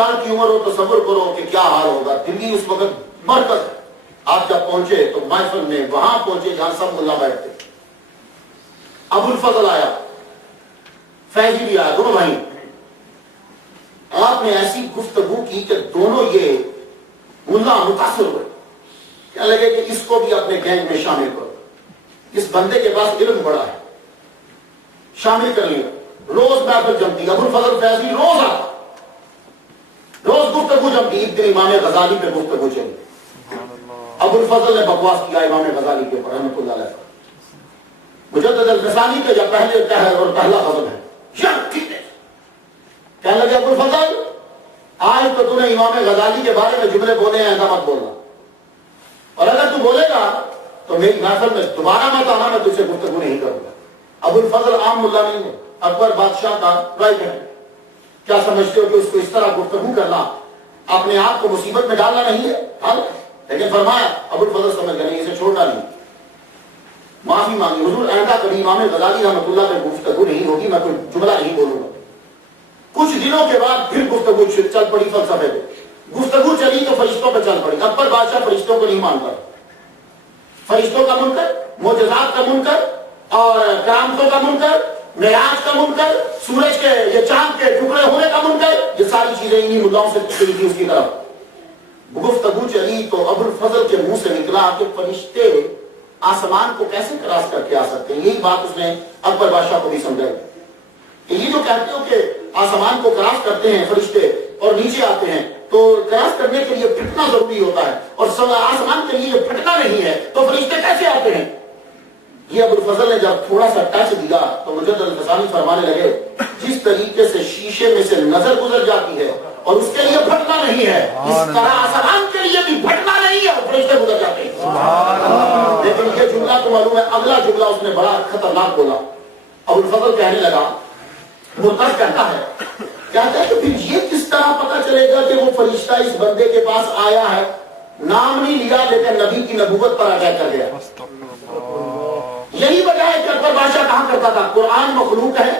سال کی عمر ہو تصور کرو کہ کیا حال ہوگا. دلی اس وقت مرکز ہے. آپ جب پہنچے تو محفل میں وہاں پہنچے جہاں سب ملا بیٹھتے. ابو الفضل آیا, فیضی بھی آیا, دونوں بھائی. آپ نے ایسی گفتگو کی کہ دونوں یہ ملا متاثر ہوئے. کیا لگے کہ اس کو بھی اپنے گینگ میں شامل کرو, اس بندے کے پاس علم بڑا ہے, شامل کر لیا. روز محفل جمتی, ابو الفضل فیضی روز آتا, روز گفتگو جمتی. ایک دن امام غزالی پہ گفتگو چلی. ابو الفضل نے بکواس کیا امام غزالی کے اوپر رحمۃ اللہ علیہ. مجدد الفسانی کے جب پہلے قہر اور پہلا غضب ہے, کہنے لگے ابو الفضل آج تو تو نے امام غزالی کے بارے میں جملے بولے ہیں, ایسا مت بولنا, اور اگر تو بولے گا تو میری محفل میں دوبارہ مت آنا, میں تجھ سے گفتگو نہیں کروں گا. ابو الفضل عام ملا نہیں ہے, اکبر بادشاہ کا رائٹ ہے. کیا سمجھتے ہو کہ اس کو اس طرح گفتگو کرنا اپنے آپ کو مصیبت میں ڈالنا نہیں ہے؟ حل. لیکن فرمایا ابو الفضل سمجھ گئے نہیں, اسے چھوڑنا نہیں. معافی مانگی, حضور آئندہ کبھی امام غزالی رحمۃ اللہ پہ گفتگو نہیں ہوگی, میں کوئی جملہ نہیں بولوں گا. کچھ دنوں کے بعد پھر گفتگو چل پڑی فلسفے پہ. گفتگو چلی تو فرشتوں پہ چل پڑی. اکبر بادشاہ فرشتوں کو نہیں مانتا, فرشتوں کا منکر, معجزات کا منکر, اور کرامتوں کا منکر, معراج کا منکر, سورج کے یہ چاند کے ٹکڑے ہونے کا منکر, یہ ساری چیزیں انہی مدعاؤں سے چلی تھی اس کی طرف. گفتگو چلی تو ابو الفضل کے منہ سے نکلا کہ فرشتے آسمان کو کیسے کراس کر کے آ سکتے ہیں. یہی بات اس نے اکبر بادشاہ کو بھی سمجھائی کہ یہ جو کہتے ہو کہ آسمان کو کراس کرتے ہیں فرشتے اور نیچے آتے ہیں, تو کراس کرنے کے لیے پھٹنا ضروری ہوتا ہے, اور آسمان کے لیے پھٹنا نہیں ہے, تو فرشتے کیسے آتے ہیں؟ یہ ابو الفضل نے جب تھوڑا سا ٹچ دیا تو مجدد الفسانی فرمانے لگے جس طریقے سے شیشے میں سے نظر گزر جاتی ہے اور اس کے لیے پھٹنا نہیں ہے, اس طرح آسمان کے لیے بھی پھٹنا نہیں ہے اور فرشتے گزر جاتے ہیں. لیکن یہ جملہ تو معلوم ہے, اگلا جملہ اس نے بڑا خطرناک بولا. ابو الفضل کہنے لگا, مرتض کہتا ہے, کہتا ہے کہ پھر یہ کس طرح پتا چلے گا کہ وہ فرشتہ اس بندے کے پاس آیا ہے, نام نہیں لیا لیکن نبی کی نبوت پر اٹیک کر گیا. یہی وجہ ہے کہ اکبر بادشاہ کہاں کرتا تھا قرآن مخلوق ہے,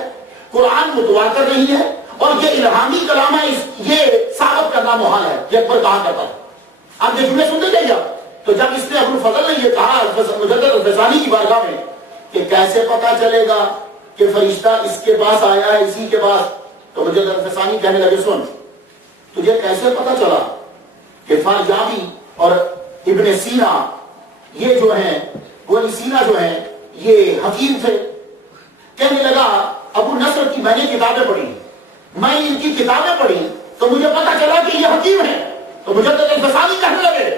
قرآن متواتر نہیں ہے, اور یہ الہامی کلام ہے, یہ ثابت کرنا محال ہے. یہ اکبر کہاں کرتا تھا. آپ یہ جملے سنتے جائیے. تو جب اس نے ابو الفضل نے یہ کہا مجدد الفسانی کی بارگاہ میں کہ کیسے پتا چلے گا کہ فرشتہ اس کے پاس آیا ہے, اسی کے پاس, تو مجدد الفسانی کہنے لگے سن, تجھے کیسے پتا چلا کہ فارجابی اور ابن سینا یہ جو ہیں, ابن سینا جو ہیں یہ حکیم تھے. کہنے لگا ابو نصر کی میں نے کتابیں پڑھی, میں ان کی کتابیں پڑھی تو مجھے پتا چلا کہ یہ حکیم ہے. تو مجدد الفسانی کہنے لگے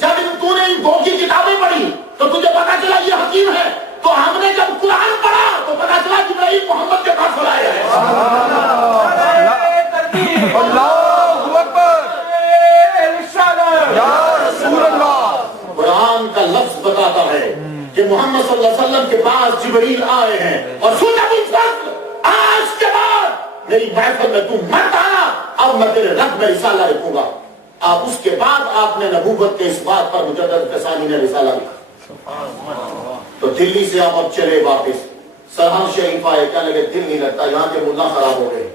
جب تو نے ان دو کی کتابیں پڑھی تو تجھے پتا چلا یہ حکیم ہے, تو ہم نے جب قرآن پڑھا تو پتا چلا جبرائیل محمد کے پاس آیا ہے. اللہ اکبر, یا رسول اللہ. قرآن کا لفظ بتاتا ہے کہ محمد صلی اللہ علیہ وسلم کے پاس جبریل آئے ہیں, اور سن ابو الفضل آج کے بعد میری محفل میں تو مت آنا, اب میں تیرے رب میں رسالہ لکھوں گا. آپ اس کے بعد آپ نے نبوت کے اس بات پر مجدد الفسانی نے رسالہ لکھا. تو دلی سے آپ اب چلے واپس, سرحد شریف آئے, کہنے لگے دل نہیں لگتا, یہاں کے ملا خراب ہو گئے,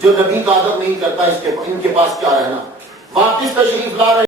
جو نبی کا ادب نہیں کرتا ان کے پاس کیا رہنا. واپس تشریف لا رہے